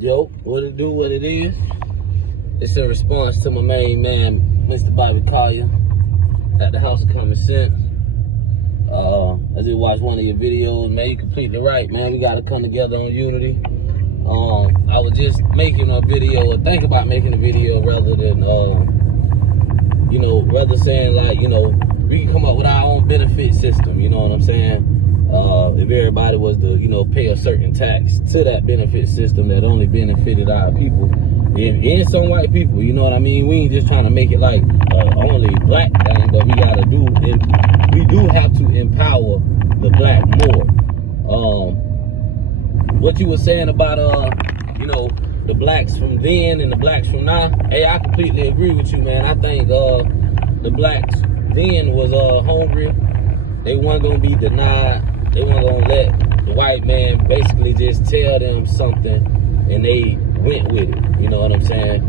Yo, what it do, what it is? It's a response to my main man, Mr. Bobby Collier, at the House of Common Sense. I just watched one of your videos, man. You're completely right, man. We gotta come together on unity. I was just making a video, or think about making a video rather than, rather saying like, we can come up with our own benefit system, you know what I'm saying? If everybody was to, pay a certain tax to that benefit system that only benefited our people, and some white people, you know what I mean? We ain't just trying to make it like only black thing, but we do have to empower the black more. What you were saying about, the blacks from then and the blacks from now, hey, I completely agree with you, man. I think the blacks then was hungry. They weren't gonna be denied. They weren't gonna let the white man basically just tell them something and they went with it. You know what I'm saying?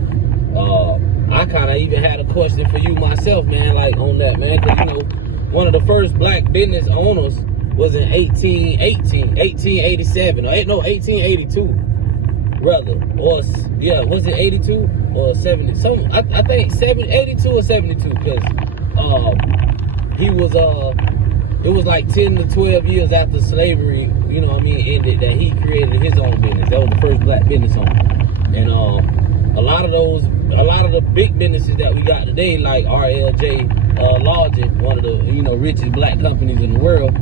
I kind of even had a question for you myself, man, like on that, man, because one of the first black business owners was in 1887, or 1882, rather, or yeah, was it 82 or 70? I think 82 or 72, because he was it was like 10 to 12 years after slavery, ended, that he created his own business. That was the first black business owner. And a lot of the big businesses that we got today, like RLJ Logic, one of the richest black companies in the world,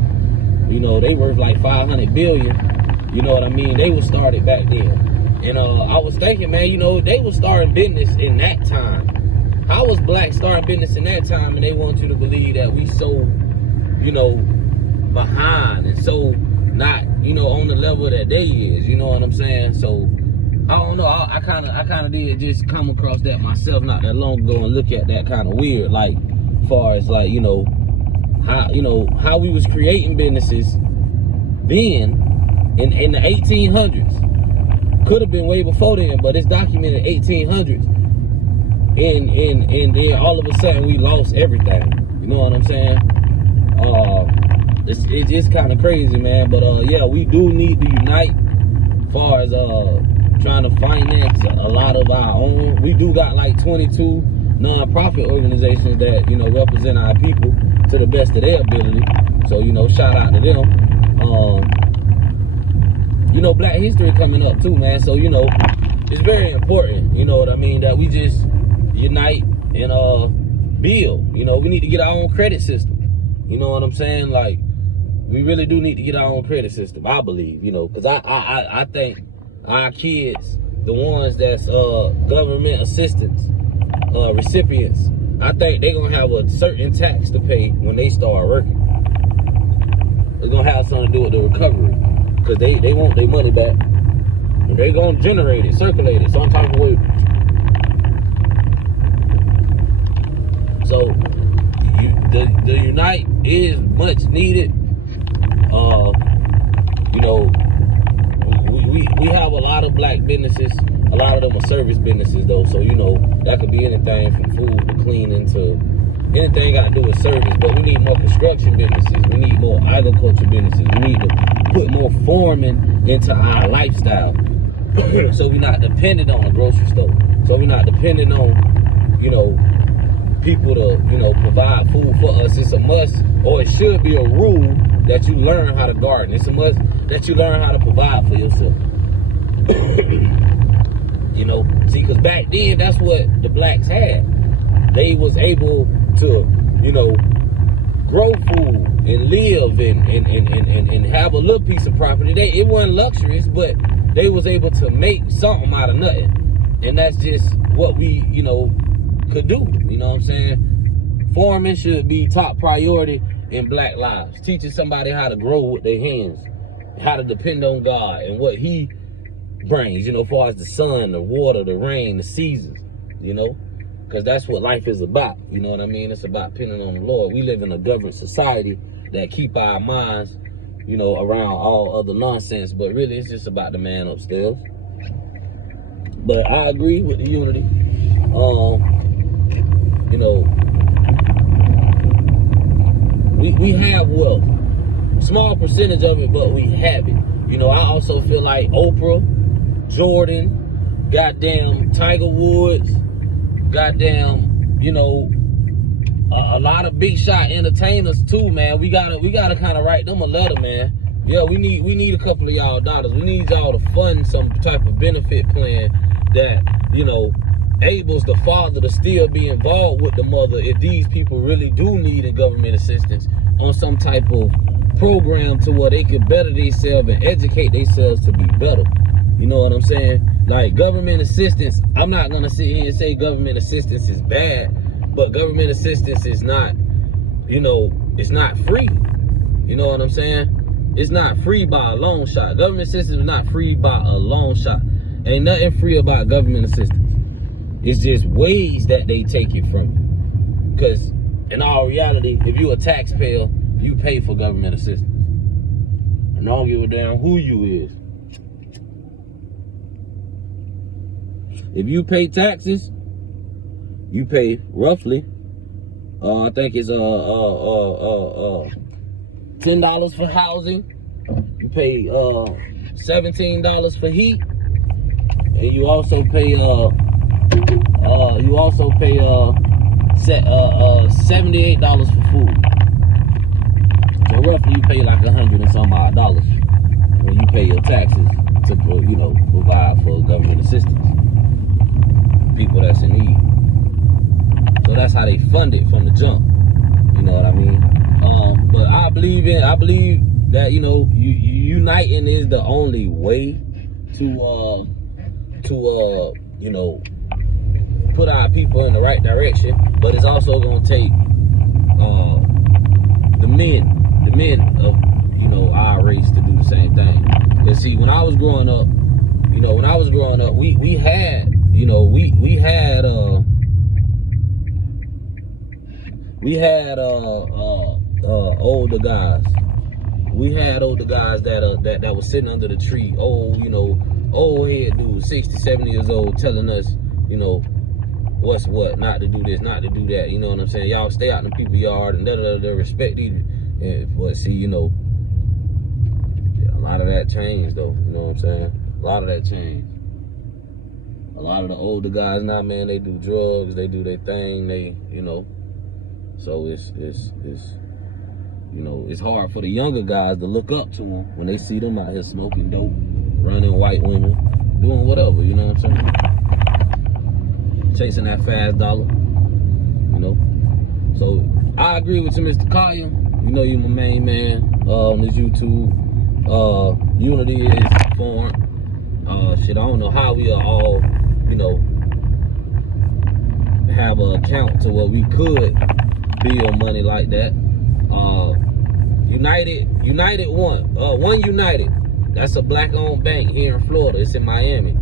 they worth like 500 billion. You know what I mean? They were started back then. And I was thinking, man, they were starting business in that time. How was black starting business in that time, and they want you to believe that we so behind and so not, on the level that they is, you know what I'm saying? So I don't know. I kind of did just come across that myself not that long ago and look at that kind of weird, like, far as like, how we was creating businesses then in the 1800s. Could have been way before then, but it's documented 1800s. And then all of a sudden we lost everything. You know what I'm saying? It's just kind of crazy, man. But yeah, we do need to unite as far as trying to finance a lot of our own. We do got like 22 non-profit organizations that represent our people to the best of their ability. So shout out to them. Black History coming up too, man. So it's very important. You know what I mean, that we just unite and build. We need to get our own credit system. You know what I'm saying? Like, we really do need to get our own credit system, I believe, because I think our kids, the ones that's government assistance recipients, I think they're going to have a certain tax to pay when they start working. It's going to have something to do with the recovery, because they want their money back. And they're going to generate it, circulate it, some type of way. So, the unite is much needed. We have a lot of black businesses. A lot of them are service businesses, though. So that could be anything from food to cleaning to anything got to do with service. But we need more construction businesses. We need more agriculture businesses. We need to put more farming into our lifestyle, so we're not dependent on a grocery store. So we're not dependent on people to provide food for us. It's a must, or it should be a rule, that you learn how to garden. It's a must that you learn how to provide for yourself. See, because back then that's what the blacks had. They was able to grow food and live and have a little piece of property. It wasn't luxurious, but they was able to make something out of nothing. And that's just what we could do. You know what I'm saying? Farming should be top priority in black lives. Teaching somebody how to grow with their hands, how to depend on God and what he brings, as far as the sun, the water, the rain, the seasons, because that's what life is about. You know what I mean? It's about depending on the Lord. We live in a governed society that keep our minds, around all other nonsense, but really it's just about the man upstairs. But I agree with the unity. We have wealth. Small percentage of it, but we have it. I also feel like Oprah Jordan, goddamn Tiger Woods, goddamn, you know, a lot of big shot entertainers too, man. We gotta kind of write them a letter, man. Yeah, we need a couple of y'all dollars. We need y'all to fund some type of benefit plan that, you know, enables the father to still be involved with the mother if these people really do need a government assistance on some type of program to where they can better themselves and educate themselves to be better. You know what I'm saying? Like, government assistance, I'm not gonna sit here and say government assistance is bad, but government assistance is not, you know, it's not free. You know what I'm saying? It's not free by a long shot. Government assistance is not free by a long shot. Ain't nothing free about government assistance. It's just ways that they take it from you. Because in all reality, if you're a taxpayer, you pay for government assistance. And I don't give a damn who you is. If you pay taxes, you pay roughly, I think it's $10 for housing. You pay $17 for heat, and you also pay $78 for food. So roughly you pay like $100 and some odd dollars when you pay your taxes to, you know, provide for government assistance. People that's in need. So that's how they fund it from the jump. You know what I mean? But I believe that, you know, uniting is the only way to you know, put our people in the right direction. But it's also gonna take the men of, you know, our race to do the same thing. Cause see, when I was growing up, you know, we had, you know, we had older guys. We had older guys that was sitting under the tree, old head dudes, 60, 70 years old, telling us, you know, what's what, not to do this, not to do that. You know what I'm saying? Y'all stay out in the people's yard and respect these. But see, you know, a lot of that changed though. You know what I'm saying? A lot of that changed. A lot of the older guys now, man, they do drugs, they do their thing, they, you know. So it's you know, it's hard for the younger guys to look up to them when they see them out here smoking dope, running white women, doing whatever, you know what I'm saying? Chasing that fast dollar, you know. So I agree with you, Mr. Collier. You know you my main man on this YouTube. Unity is formed. Shit, I don't know how we are all, you know, have an account to where we could build money like that. United One United. That's a black-owned bank here in Florida. It's in Miami.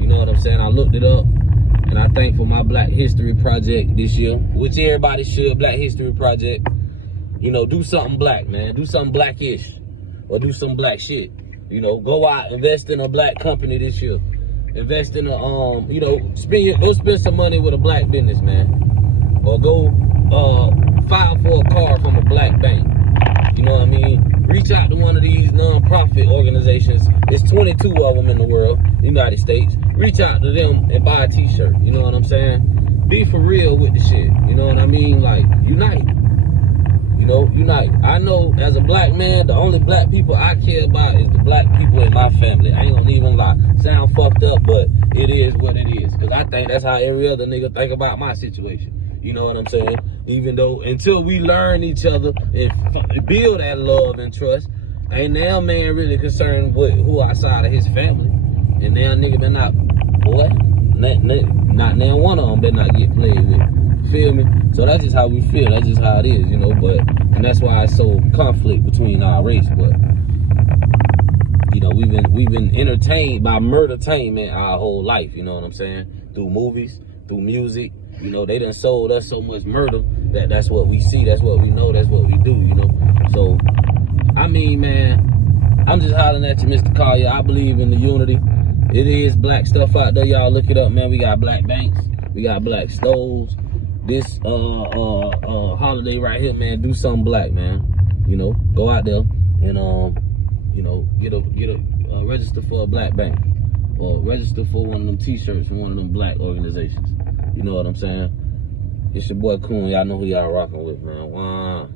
You know what I'm saying? I looked it up, and I think for my Black History Project this year, which everybody should, Black History Project, you know, do something black, man. Do something blackish, or do some black shit. You know, go out, invest in a black company this year. Invest in a, you know, go spend some money with a black business, man. Or go file for a car from a black bank. You know what I mean? Reach out to one of these non-profit organizations. There's 22 of them in the world, United States. Reach out to them and buy a t-shirt. You know what I'm saying? Be for real with the shit. You know what I mean? Like, unite. You know, unite. I know as a black man, the only black people I care about is the black people in my family. I ain't gonna even lie. Sound fucked up, but it is what it is. Cause I think that's how every other nigga think about my situation. You know what I'm saying? Even though until we learn each other and build that love and trust, ain't now man really concerned with who outside of his family. And now nigga better not, boy, not now one of them better not get played with. Feel me? So that's just how we feel. That's just how it is, you know. But and that's why it's so conflict between our race. But you know, we've been entertained by murdertainment our whole life. You know what I'm saying? Through movies, through music. You know, they done sold us so much murder that's what we see, that's what we know, that's what we do, you know. So, I mean, man, I'm just hollering at you, Mr. Collier. I believe in the unity. It is black stuff out there, y'all. Look it up, man. We got black banks, we got black stoves. This holiday right here, man, do something black, man. You know, go out there and you know, get a register for a black bank or register for one of them t-shirts from one of them black organizations. You know what I'm saying? It's your boy Coon. Y'all know who y'all rocking with, man. Wow.